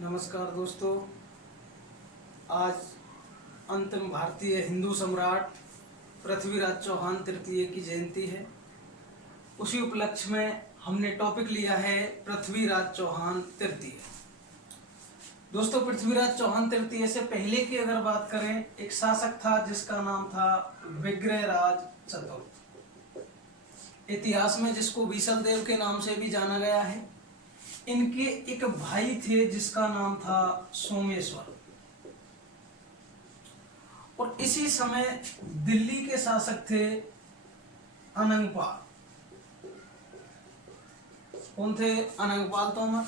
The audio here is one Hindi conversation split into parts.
नमस्कार दोस्तों, आज अंतिम भारतीय हिंदू सम्राट पृथ्वीराज चौहान तृतीय की जयंती है। उसी उपलक्ष्य में हमने टॉपिक लिया है पृथ्वीराज चौहान तृतीय। दोस्तों, पृथ्वीराज चौहान तृतीय से पहले की अगर बात करें, एक शासक था जिसका नाम था विग्रहराज चतुर्थ। इतिहास में जिसको बीसल देव के नाम से भी जाना गया है। इनके एक भाई थे जिसका नाम था सोमेश्वर। और इसी समय दिल्ली के शासक थे अनंगपाल। कौन थे? अनंगपाल तोमर।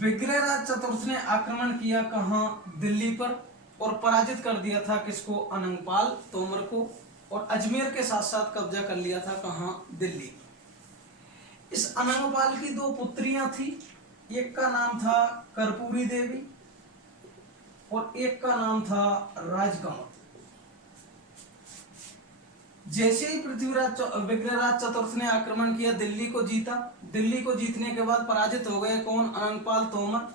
विग्रहराज चतुर्थ ने आक्रमण किया कहां? दिल्ली पर, और पराजित कर दिया था किसको? अनंगपाल तोमर को। और अजमेर के साथ साथ कब्जा कर लिया था कहां? दिल्ली। इस अनंगपाल की दो पुत्रियां थी। एक का नाम था कर्पूरी देवी और एक का नाम था राजकमल। जैसे ही विग्रहराज चतुर्थ ने आक्रमण किया, दिल्ली को जीता। दिल्ली को जीतने के बाद पराजित हो गए कौन? अनंगपाल तोमर।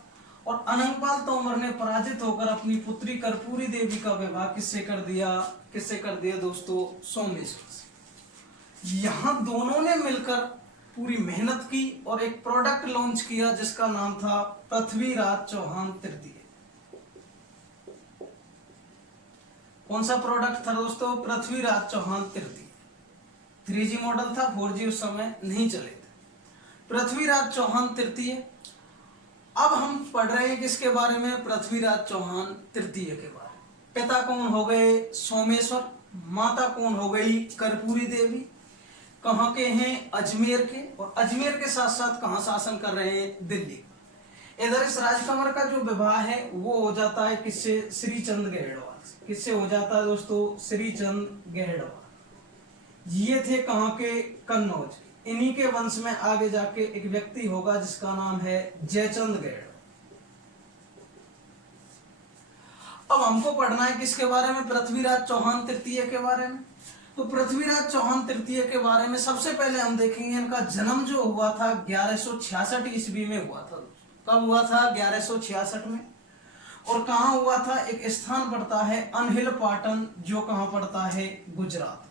और अनंगपाल तोमर ने पराजित होकर अपनी पुत्री कर्पूरी देवी का विवाह किससे कर दिया? किससे कर दिया दोस्तों? सोमेश्वर से। यहां दोनों ने मिलकर पूरी मेहनत की और एक प्रोडक्ट लॉन्च किया जिसका नाम था पृथ्वीराज चौहान तृतीय। कौन सा प्रोडक्ट था दोस्तों? पृथ्वीराज चौहान तृतीय। 3G मॉडल था, 4G उस समय नहीं चले थे। पृथ्वीराज चौहान तृतीय। अब हम पढ़ रहे हैं किसके बारे में? पृथ्वीराज चौहान तृतीय के बारे में। पिता कौन हो गए? सोमेश्वर। माता कौन हो गई? कर्पूरी देवी। कहां के हैं? अजमेर के। और अजमेर के साथ साथ कहां शासन कर रहे हैं? दिल्ली। इधर इस राजकमल का जो विवाह है वो हो जाता है किससे? श्रीचंद गहड़वाल से। किससे हो जाता है दोस्तों? श्रीचंद गहड़वाल। ये थे कहां के? कन्नौज। इन्हीं के वंश में आगे जाके एक व्यक्ति होगा जिसका नाम है जयचंद गहड़वाल। अब हमको पढ़ना है किसके बारे में? पृथ्वीराज चौहान तृतीय के बारे में। तो पृथ्वीराज चौहान तृतीय के बारे में सबसे पहले हम देखेंगे इनका जन्म जो हुआ था 1166 ईस्वी में हुआ था। कब हुआ था? 1166 में। और कहां हुआ था? एक स्थान पड़ता है अनहिल पाटन, जो कहां पड़ता है? गुजरात।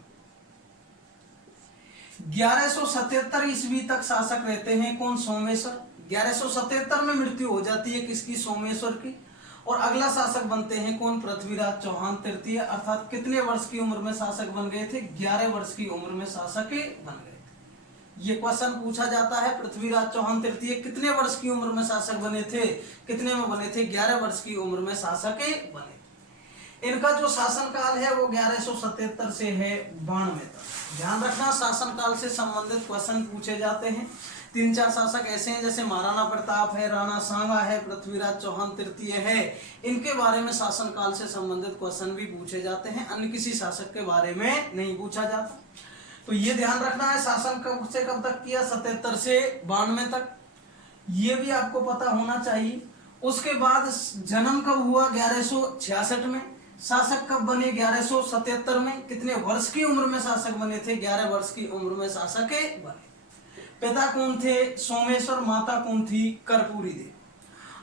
1177 ईस्वी तक शासक रहते हैं कौन? सोमेश्वर। 1177 में मृत्यु हो जाती है किसकी? सोमेश्वर की। और अगला शासक बनते हैं कौन? पृथ्वीराज चौहान तृतीय। अर्थात कितने वर्ष की उम्र में शासक बन गए थे? 11 वर्ष की उम्र में शासक बन गए थे। ये क्वेश्चन पूछा जाता है, पृथ्वीराज चौहान तृतीय कितने वर्ष की उम्र में शासक बने थे? कितने में बने थे? 11 वर्ष की उम्र में शासक बने। इनका जो शासन काल है वो 1177 से है 92 तक। ध्यान रखना, शासन काल से संबंधित क्वेश्चन पूछे जाते हैं। 3-4 शासक ऐसे हैं जैसे महाराणा प्रताप है, राणा सांगा है, पृथ्वीराज चौहान तृतीय है। इनके बारे में शासन काल से संबंधित क्वेश्चन भी पूछे जाते हैं, अन्य किसी शासक के बारे में नहीं पूछा जाता। तो ये ध्यान रखना है, शासन कब से कब तक किया? 77 से 92 तक। ये भी आपको पता होना चाहिए। उसके बाद जन्म कब हुआ? 1166 में। शासक कब बने? 1177 में। कितने वर्ष की उम्र में शासक बने थे? 11 वर्ष की उम्र में शासक बने। पिता कौन थे? सोमेश्वर। माता कौन थी? कर्पूरी देवी।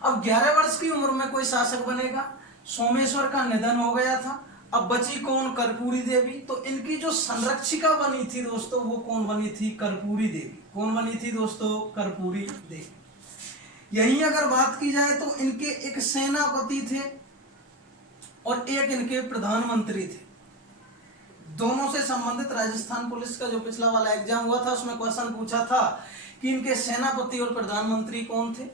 अब 11 वर्ष की उम्र में कोई शासक बनेगा। सोमेश्वर का निधन हो गया था, अब बची कौन? कर्पूरी देवी। तो इनकी जो संरक्षिका बनी थी दोस्तों, वो कौन बनी थी? कर्पूरी देवी। कौन बनी थी दोस्तों? कर्पूरी देवी। यही अगर बात की जाए तो इनके एक सेनापति थे और एक इनके प्रधानमंत्री थे। दोनों से संबंधित राजस्थान पुलिस का जो पिछला वाला एग्जाम हुआ था उसमें क्वेश्चन पूछा था कि इनके सेनापति और प्रधानमंत्री कौन थे?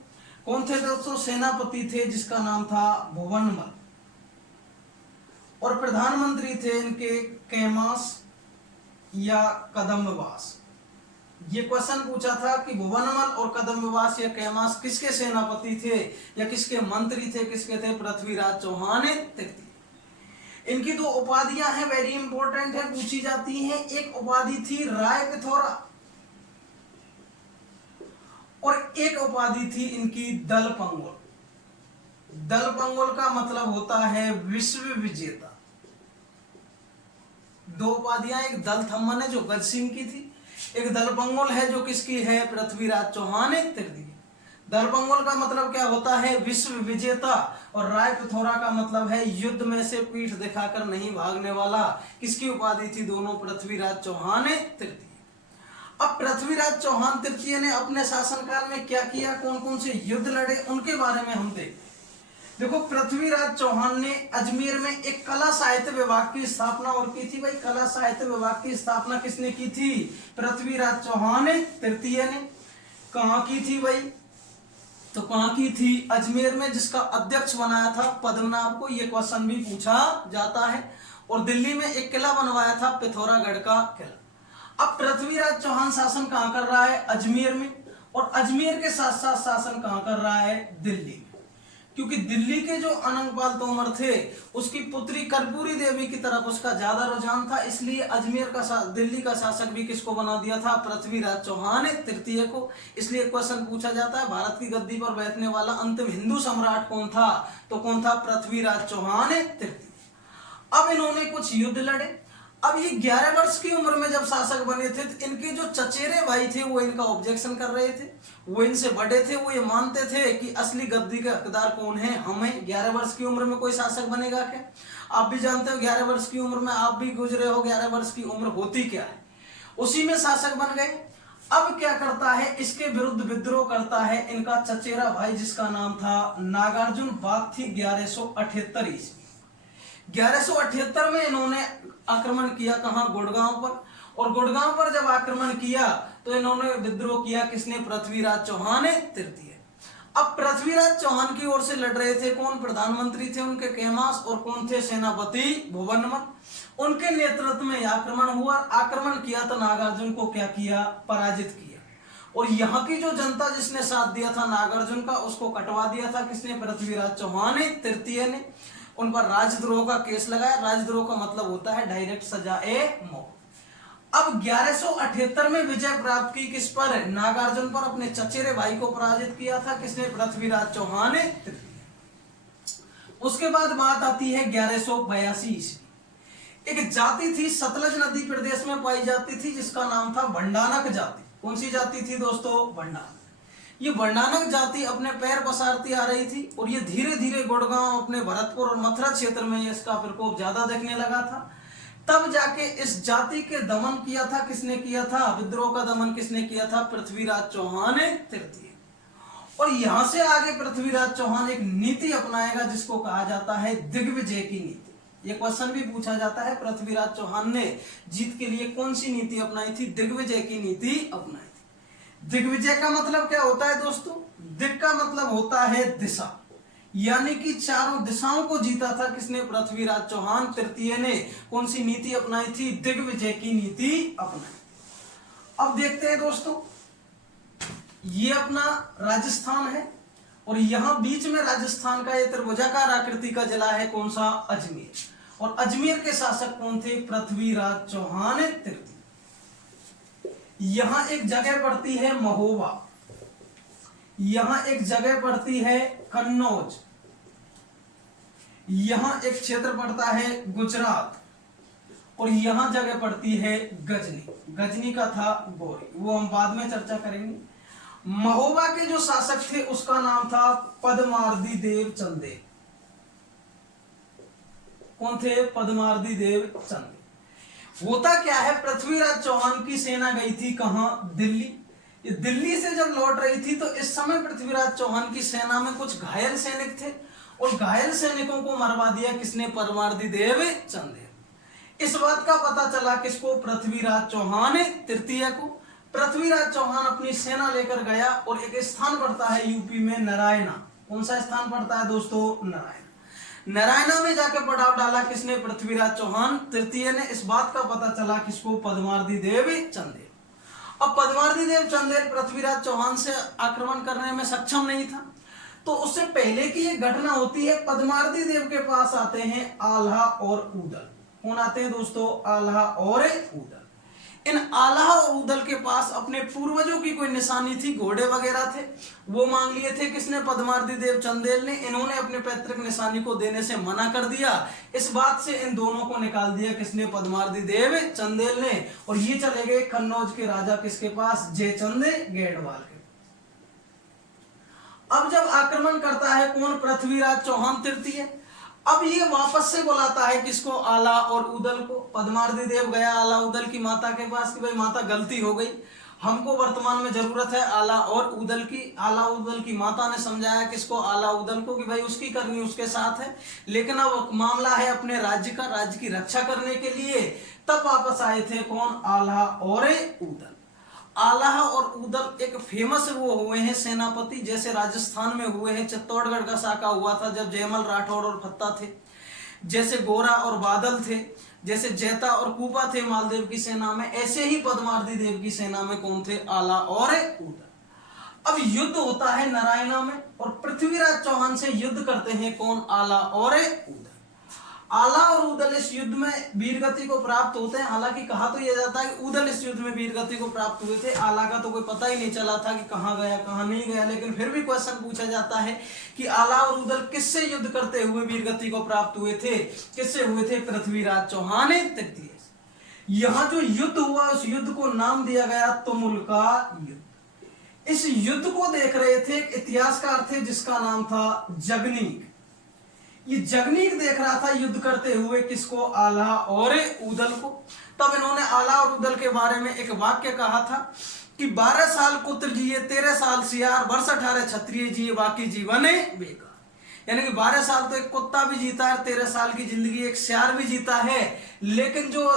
कौन थे दोस्तों? सेनापति थे जिसका नाम था भुवनमल, और प्रधानमंत्री थे इनके कैमास या कदम्बवास। ये क्वेश्चन पूछा था कि भुवनमल और कदम्बवास या कैमास किसके सेनापति थे या किसके मंत्री थे? किसके थे? पृथ्वीराज चौहान तृतीय। इनकी दो उपाधियां हैं, वेरी इंपॉर्टेंट है, पूछी जाती हैं। एक उपाधि थी राय पिथौरा और एक उपाधि थी इनकी दल पंगोल। दल पंगोल का मतलब होता है विश्व विजेता। दो उपाधियां, एक दल थम्मन है जो गज सिंह की थी, एक दल पंगोल है जो किसकी है? पृथ्वीराज चौहान तृतीय। दलबंगोल का मतलब क्या होता है? विश्व विजेता। और राय पिथौरा का मतलब है युद्ध में से पीठ दिखाकर नहीं भागने वाला। किसकी उपाधि थी दोनों? पृथ्वीराज चौहान तृतीय। अब पृथ्वीराज चौहान तृतीय ने अपने शासनकाल में क्या किया, कौन कौन से युद्ध लड़े, उनके बारे में हम देखते। देखो, पृथ्वीराज चौहान ने अजमेर में एक कला साहित्य विभाग की स्थापना और की थी। भाई, कला साहित्य विभाग की स्थापना किसने की थी? पृथ्वीराज चौहान तृतीय ने। कहां की थी भाई? तो कहां की थी? अजमेर में, जिसका अध्यक्ष बनाया था पद्मनाभ को। यह क्वेश्चन भी पूछा जाता है। और दिल्ली में एक किला बनवाया था, पिथौरागढ़ का किला। अब पृथ्वीराज चौहान शासन कहां कर रहा है? अजमेर में। और अजमेर के साथ साथ शासन कहां कर रहा है? दिल्ली में। क्योंकि दिल्ली के जो अनंगपाल तोमर थे, उसकी पुत्री कर्पूरी देवी की तरफ उसका ज्यादा रुझान था, इसलिए अजमेर का दिल्ली का शासक भी किसको बना दिया था? पृथ्वीराज चौहान तृतीय को। इसलिए क्वेश्चन पूछा जाता है, भारत की गद्दी पर बैठने वाला अंतिम हिंदू सम्राट कौन था? तो कौन था? पृथ्वीराज चौहान तृतीय। अब इन्होंने कुछ युद्ध लड़े। अब ये 11 वर्ष की उम्र में जब शासक बने थे, तो इनके जो चचेरे भाई थे वो इनका ऑब्जेक्शन कर रहे थे। वो इनसे बड़े थे, वो ये मानते थे कि असली गद्दी के हकदार कौन है? हमें। 11 वर्ष की उम्र में कोई शासक बनेगा क्या? आप भी जानते हो 11 वर्ष की उम्र में आप भी गुजरे हो, 11 वर्ष की उम्र होती क्या है। उसी में शासक बन गए। अब क्या करता है? इसके विरुद्ध विद्रोह करता है इनका चचेरा भाई, जिसका नाम था नागार्जुन। बात थी 1178 ईस्वी। 1178 में इन्होंने आक्रमण किया। कहां? गुड़गांव पर। और गुड़गांव पर जब आक्रमण किया तो इन्होंने विद्रोह किया। किसने? पृथ्वीराज चौहान तृतीय। अब पृथ्वीराज चौहान की ओर से लड़ रहे थे कौन? प्रधानमंत्री थे उनके कैमास। और कौन थे? सेनापति भुवनमल। उनके नेतृत्व में आक्रमण हुआ। आक्रमण किया तो नागार्जुन को क्या किया? पराजित किया। और यहाँ की जो जनता जिसने साथ दिया था नागार्जुन का, उसको कटवा दिया था। किसने? पृथ्वीराज चौहान तृतीय ने। उन पर राजद्रोह का केस लगाया। राजद्रोह का मतलब होता है डायरेक्ट सजा ए मौत। अब 1178 में विजय प्राप्त की। किस पर? नागार्जुन पर। अपने चचेरे भाई को पराजित किया था। किसने? पृथ्वीराज चौहान तृतीय। उसके बाद बात आती है 1182 ईस्वी। एक जाति थी, सतलज नदी प्रदेश में पाई जाती थी, जिसका नाम था भंडानक जाति। कौन सी जाति थी दोस्तों? भंडानक। ये भंडानक जाति अपने पैर पसारती आ रही थी। और ये धीरे धीरे गुड़गांव, अपने भरतपुर और मथुरा क्षेत्र में इसका प्रकोप ज्यादा देखने लगा था। तब जाके इस जाति के दमन किया था। किसने किया था? विद्रोह का दमन किसने किया था? पृथ्वीराज चौहान तृतीय। और यहां से आगे पृथ्वीराज चौहान एक नीति अपनाएगा, जिसको कहा जाता है दिग्विजय की नीति। ये क्वेश्चन भी पूछा जाता है, पृथ्वीराज चौहान ने जीत के लिए कौन सी नीति अपनाई थी? दिग्विजय की नीति अपनाई। दिग्विजय का मतलब क्या होता है दोस्तों? दिग का मतलब होता है दिशा, यानी कि चारों दिशाओं को जीता था। किसने? पृथ्वीराज चौहान तृतीय ने। कौन सी नीति अपनाई थी? दिग्विजय की नीति अपनाई। अब देखते हैं दोस्तों, ये अपना राजस्थान है और यहां बीच में राजस्थान का ये त्रिभुजाकार आकृति का जिला है। कौन सा? अजमेर। और अजमेर के शासक कौन थे? पृथ्वीराज चौहान तृतीय। यहां एक जगह पड़ती है महोबा, यहां एक जगह पड़ती है कन्नौज, यहां एक क्षेत्र पड़ता है गुजरात, और यहां जगह पड़ती है गजनी। गजनी का था गौरी, वो हम बाद में चर्चा करेंगे। महोबा के जो शासक थे उसका नाम था पद्मार्दी देव चंदेल। कौन थे? पद्मार्दी देव चंदेल। होता क्या है? पृथ्वीराज चौहान की सेना गई थी कहां? दिल्ली। ये दिल्ली से जब लौट रही थी तो इस समय पृथ्वीराज चौहान की सेना में कुछ घायल सैनिक थे और घायल सैनिकों को मरवा दिया। किसने? पद्मार्दी देव चंदेल। इस बात का पता चला किसको? पृथ्वीराज चौहान तृतीय को। पृथ्वीराज चौहान अपनी सेना लेकर गया और एक स्थान पड़ता है यूपी में, नारायणा। कौन सा स्थान पड़ता है दोस्तों? नारायणा। नारायणा में जाकर पड़ाव डाला। किसने? पृथ्वीराज चौहान तृतीय ने। इस बात का पता चला किसको? पद्मार्दी देव चंदेल। अब पद्मार्दी देव चंदेल पृथ्वीराज चौहान से आक्रमण करने में सक्षम नहीं था, तो उससे पहले की एक घटना होती है। पद्मार्दी देव के पास आते हैं आल्हा और ऊदल। कौन आते हैं दोस्तों? आल्हा और ऊदल। इन आल्हा और ऊदल के पास अपने पूर्वजों की कोई निशानी थी, घोड़े वगैरह थे, वो मांग लिए थे। किसने? पद्मार्दी देव चंदेल ने। इन्होंने अपने पैतृक निशानी को देने से मना कर दिया। इस बात से इन दोनों को निकाल दिया। किसने? पद्मार्दी देव चंदेल ने। और ये चले गए कन्नौज के राजा किसके पास? जयचंद गेड़वाल के। आक्रमण करता है कौन? पृथ्वीराज चौहान तृतीय। अब ये वापस से बुलाता है किसको? आला और उदल को। पद्मार्दी देव गया आला उदल की माता के पास कि भाई माता गलती हो गई, हमको वर्तमान में जरूरत है आला और उदल की। आला उदल की माता ने समझाया किसको? आला उदल को कि भाई उसकी करनी उसके साथ है, लेकिन अब मामला है अपने राज्य का, राज्य की रक्षा करने के लिए तब वापस आए थे कौन? आला और उदल। आला और उदल एक फेमस वो हुए हैं सेनापति, जैसे राजस्थान में हुए हैं, चित्तौड़गढ़ का साका हुआ था जब जयमल राठौड़ और फत्ता थे, जैसे गोरा और बादल थे, जैसे जैता और कूपा थे मालदेव की सेना में, ऐसे ही पद्मार्दी देव की सेना में कौन थे? आला और उदल। अब युद्ध होता है नारायणा में और पृथ्वीराज चौहान से युद्ध करते हैं कौन? आला और उदल। आला और उदल इस युद्ध में वीरगति को प्राप्त होते हैं। हालांकि कहा तो यह जाता है कि उदल इस युद्ध में वीरगति को प्राप्त हुए थे, आला का तो कोई पता ही नहीं चला था कि कहां गया कहां नहीं गया, लेकिन फिर भी क्वेश्चन पूछा जाता है कि आला और उदल किससे युद्ध करते हुए वीरगति को प्राप्त हुए थे? किससे हुए थे? पृथ्वीराज चौहान तृतीय। यहां जो युद्ध हुआ उस युद्ध को नाम दिया गया तुमुल का युद्ध। इस युद्ध को देख रहे थे एक इतिहासकार थे जिसका नाम था जगनीक। ये जगनीक देख रहा था युद्ध करते हुए किसको? आला और उदल को। तब इन्होंने आला और उदल के बारे में एक वाक्य कहा था कि 12 साल कुत्र जिए 13 साल सियार, वर्ष 18 क्षत्रिय जिए, बाकी जीवन बेकार। यानी कि 12 साल तो एक कुत्ता भी जीता है, 13 साल की जिंदगी एक सियार भी जीता है, लेकिन जो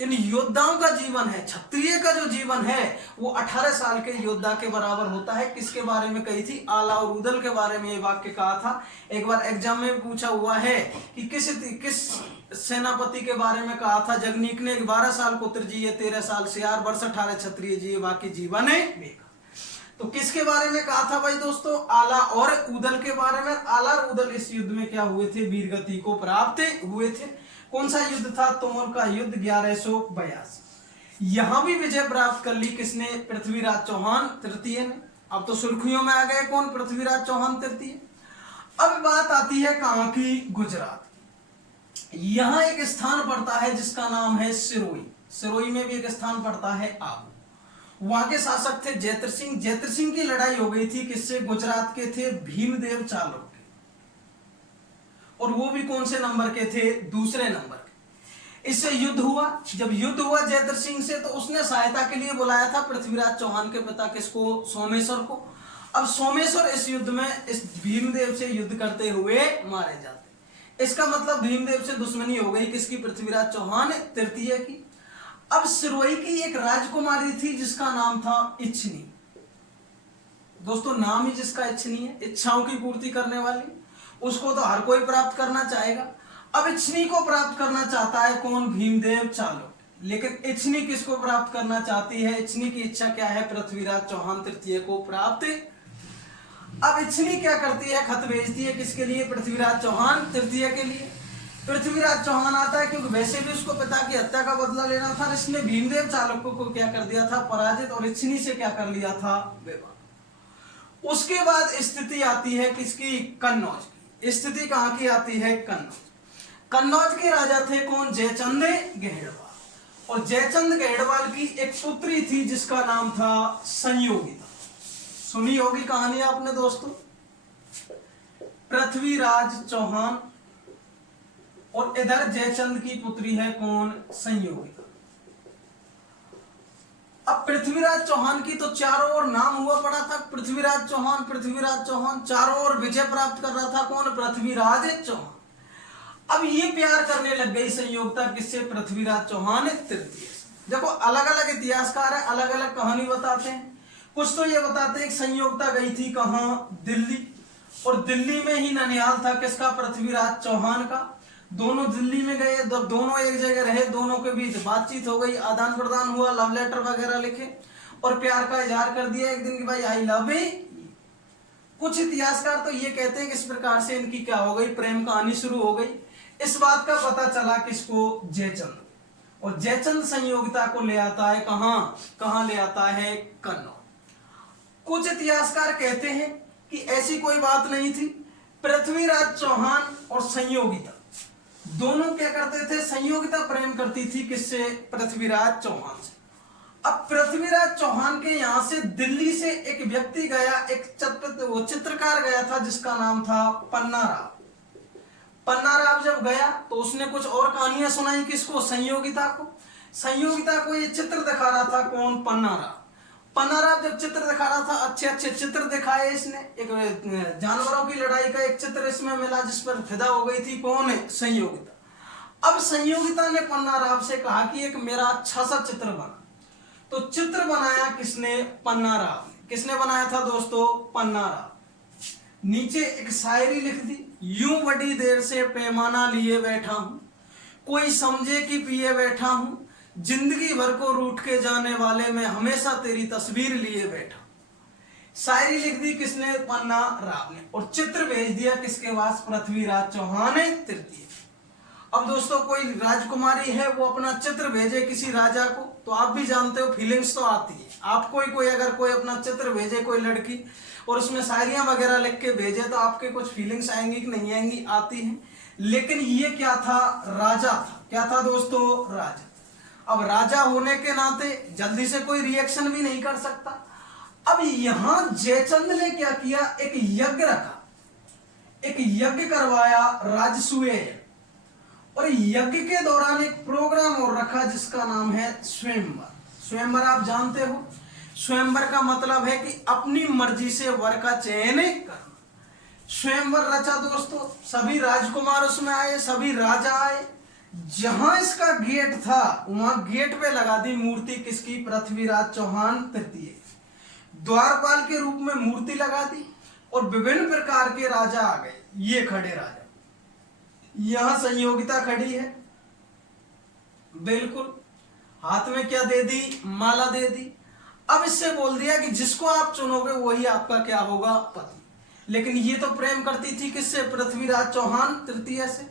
इन योद्धाओं का जीवन है, क्षत्रिय का जो जीवन है, वो 18 साल के योद्धा के बराबर होता है। किसके बारे में कही थी? आला और उदल के बारे में ये वाक्य कहा था। एक बार एग्जाम में पूछा हुआ है कि किस सेनापति के बारे में कहा था जगनीक ने? 12 साल कुत्र जिए 13 साल सियार, वर्ष 18 क्षत्रिय जिए, बाकी जीवन बेकार। तो किसके बारे में कहा था भाई दोस्तों? आला और उदल के बारे में। आला और उदल इस युद्ध में क्या हुए थे? वीरगति को प्राप्त हुए थे। कौन सा युद्ध था? तुमुल का युद्ध 1182। यहां भी विजय प्राप्त कर ली किसने? पृथ्वीराज चौहान तृतीय ने। अब तो सुर्खियों में आ गए कौन? पृथ्वीराज चौहान तृतीय। अब बात आती है कहां की? गुजरात की। यहां एक स्थान पड़ता है जिसका नाम है सिरोही। सिरोही में भी एक स्थान पड़ता है आबू। वहां के शासक थे जैतर सिंह। जैतर सिंह की लड़ाई हो गई थी किससे? गुजरात के थे भीमदेव चालुक्य, और वो भी कौन से नंबर के थे? दूसरे नंबर के। इससे युद्ध हुआ। जब युद्ध हुआ जयद्र सिंह से, तो उसने सहायता के लिए बुलाया था पृथ्वीराज चौहान के पिता किसको? सोमेश्वर को। अब सोमेश्वर इस युद्ध में इस भीमदेव से युद्ध करते हुए मारे जाते। इसका मतलब भीमदेव से दुश्मनी हो गई किसकी? पृथ्वीराज चौहान तृतीय की। अब सिरोही की एक राजकुमारी थी जिसका नाम था इच्छनी। दोस्तों नाम ही जिसका इच्छनी है, इच्छाओं की पूर्ति करने वाली, उसको तो हर कोई प्राप्त करना चाहेगा। अब इच्छनी को प्राप्त करना चाहता है कौन? भीमदेव चालुक्य। लेकिन इच्छनी किसको प्राप्त करना चाहती है? इच्छनी की इच्छा क्या है? पृथ्वीराज चौहान तृतीय को प्राप्त। अब इच्छनी क्या करती है? खत भेजती है किसके लिए? पृथ्वीराज चौहान तृतीय के लिए। पृथ्वीराज चौहान आता है क्योंकि वैसे भी उसको पिता की हत्या का बदला लेना था। इसने भीमदेव चालुक्य को क्या कर दिया था? पराजित, और इच्छनी से क्या कर लिया था? विवाह। उसके बाद स्थिति आती है किसकी? कन्नौज की। स्थिति कहां की आती है? कन्नौज। कन्नौज के राजा थे कौन? जयचंद गहेड़वाल। और जयचंद गहेड़वाल की एक पुत्री थी जिसका नाम था संयोगिता। सुनी होगी कहानी आपने दोस्तों। पृथ्वीराज चौहान और इधर जयचंद की पुत्री है कौन? संयोगिता। अब पृथ्वीराज चौहान की तो चारों ओर नाम हुआ पड़ा था, पृथ्वीराज चौहान पृथ्वीराज चौहान। चारों ओर विजय प्राप्त कर रहा था कौन? पृथ्वीराज चौहान। अब ये प्यार करने लग गई संयोगिता किससे? पृथ्वीराज चौहान तृतीय। देखो अलग अलग इतिहासकार है, अलग अलग कहानी बताते हैं। कुछ तो ये बताते हैं कि संयोगिता गई थी कहां? दिल्ली, और दिल्ली में ही ननिहाल था किसका? पृथ्वीराज चौहान का। दोनों दिल्ली में गए, दोनों एक जगह रहे, दोनों के बीच बातचीत हो गई, आदान प्रदान हुआ, लव लेटर वगैरह लिखे और प्यार का इजहार कर दिया एक दिन कि भाई आई लव यू। कुछ इतिहासकार तो ये कहते हैं कि इस प्रकार से इनकी क्या हो गई? प्रेम कहानी शुरू हो गई। इस बात का पता चला किसको? जयचंद। और जयचंद संयोगिता को ले आता है कहां ले आता है? कन्नौज। कुछ इतिहासकार कहते हैं कि ऐसी कोई बात नहीं थी। पृथ्वीराज चौहान और संयोगिता दोनों क्या करते थे? संयोगिता प्रेम करती थी किससे? पृथ्वीराज चौहान से। अब पृथ्वीराज चौहान के यहाँ से दिल्ली से एक व्यक्ति गया, एक चित्रकार गया था जिसका नाम था पन्नाराव। पन्नाराव जब गया तो उसने कुछ और कहानियां सुनाई, किसको? संयोगिता को। संयोगिता को ये चित्र दिखा रहा था, कौन? पन्नाराव। पन्नाराव जब चित्र दिखा रहा था, अच्छे अच्छे चित्र दिखाए इसने। एक जानवरों की लड़ाई का एक चित्र इसमें मिला जिस पर फिदा हो गई थी, कौन है? संयोगिता। अब संयोगिता ने पन्नाराव से कहा कि एक मेरा अच्छा सा चित्र बना। तो चित्र बनाया किसने? पन्नाराव ने। किसने बनाया था दोस्तों? पन्नाराव। नीचे एक शायरी लिख दी, यूं बड़ी देर से पैमाना लिए बैठा हूं, कोई समझे कि पिए बैठा हूं, जिंदगी भर को रूठ के जाने वाले मैं हमेशा तेरी तस्वीर लिए बैठा। शायरी लिख दी किसने? पन्नाराव ने। और चित्र भेज दिया किसके पास? पृथ्वीराज चौहान तृतीय। अब दोस्तों कोई राजकुमारी है, वो अपना चित्र भेजे किसी राजा को, तो आप भी जानते हो फीलिंग्स तो आती है आपको। कोई अगर कोई अपना चित्र भेजे, कोई लड़की, और उसमें शायरियां वगैरह लिख के भेजे, तो आपके कुछ फीलिंग्स आएंगी कि नहीं आएंगी? आती हैं। लेकिन ये क्या था? राजा था। क्या था दोस्तों? राजा। अब राजा होने के नाते जल्दी से कोई रिएक्शन भी नहीं कर सकता। अब यहां जयचंद ने क्या किया? एक यज्ञ रखा, एक यज्ञ करवाया, राजसूय। और यज्ञ के दौरान एक प्रोग्राम और रखा जिसका नाम है स्वयंवर। स्वयंवर आप जानते हो, स्वयंवर का मतलब है कि अपनी मर्जी से वर का चयन करना। स्वयंवर रचा दोस्तों, सभी राजकुमार उसमें आए, सभी राजा आए। जहां इसका गेट था वहां गेट पे लगा दी मूर्ति किसकी? पृथ्वीराज चौहान तृतीय। द्वारपाल के रूप में मूर्ति लगा दी और विभिन्न प्रकार के राजा आ गए। ये खड़े राजा, यहां संयोगिता खड़ी है, बिल्कुल हाथ में क्या दे दी? माला दे दी। अब इससे बोल दिया कि जिसको आप चुनोगे वही आपका क्या होगा? पति। लेकिन ये तो प्रेम करती थी किससे? पृथ्वीराज चौहान तृतीय से।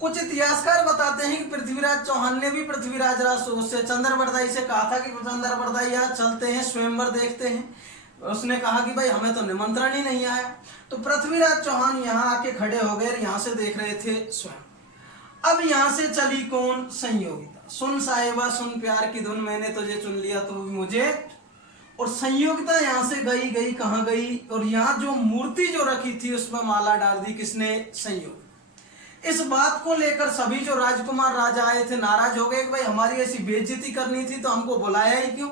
कुछ इतिहासकार बताते हैं कि पृथ्वीराज चौहान ने भी पृथ्वीराज से चंद्रबरदाई से कहा था कि चंद्रबरदाई यहाँ चलते हैं, स्वयंवर देखते हैं। उसने कहा कि भाई हमें तो निमंत्रण ही नहीं आया। तो पृथ्वीराज चौहान यहाँ आके खड़े हो गए, यहाँ से देख रहे थे स्वयं। अब यहाँ से चली कौन? संयोगिता। सुन साहिबा सुन प्यार की धुन, मैंने तुझे चुन लिया तो मुझे। और संयोगिता यहाँ से गई कहाँ गई? और यहाँ जो मूर्ति जो रखी थी उसमें माला डाल दी किसने? संयोगिता। इस बात को लेकर सभी जो राजकुमार राजा आए थे नाराज हो गए कि भाई हमारी ऐसी बेइज्जती करनी थी तो हमको बुलाया ही क्यों?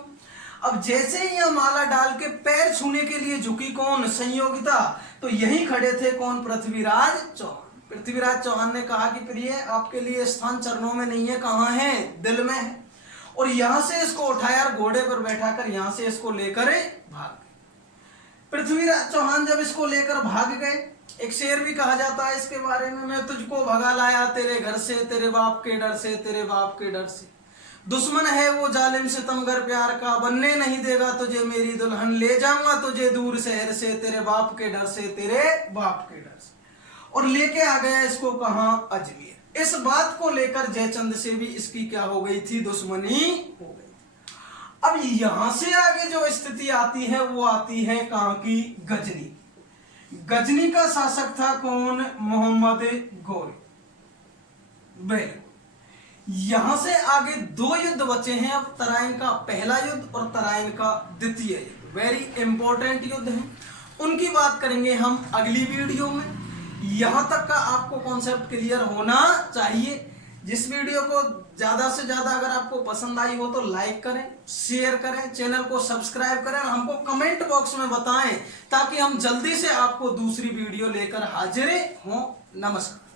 अब जैसे ही यह माला डाल के पैर छूने के लिए झुकी कौन? संयोगिता। तो यहीं खड़े थे कौन? पृथ्वीराज चौहान। पृथ्वीराज चौहान ने कहा कि प्रिय आपके लिए स्थान चरणों में नहीं है, कहाँ है? दिल में है। और यहां से इसको उठाया और घोड़े पर बैठाकर यहां से इसको लेकर भाग गए। पृथ्वीराज चौहान जब इसको लेकर भाग गए, एक शेर भी कहा जाता है इसके बारे में, मैं तुझको भगा लाया तेरे घर से, तेरे बाप के डर से, तेरे बाप के डर से। दुश्मन है वो जालिम सितमगर प्यार का, बनने नहीं देगा तुझे मेरी दुल्हन, ले जाऊंगा तुझे दूर शहर से, तेरे बाप के डर से, तेरे बाप के डर से। और लेके आ गया इसको कहां? अजमेर। इस बात को लेकर जयचंद से भी इसकी क्या हो गई थी? दुश्मनी हो गई। अब यहां से आगे जो स्थिति आती है वो आती है कहां की? गजनी। गजनी का शासक था कौन? मोहम्मद गोरी। बिल्कुल। यहां से आगे दो युद्ध बचे हैं अब, तराइन का पहला युद्ध और तराइन का द्वितीय युद्ध। वेरी इंपॉर्टेंट युद्ध है, उनकी बात करेंगे हम अगली वीडियो में। यहां तक का आपको कॉन्सेप्ट क्लियर होना चाहिए। जिस वीडियो को ज्यादा से ज्यादा अगर आपको पसंद आई हो तो लाइक करें, शेयर करें, चैनल को सब्सक्राइब करें और हमको कमेंट बॉक्स में बताएं ताकि हम जल्दी से आपको दूसरी वीडियो लेकर हाजिर हों। नमस्कार।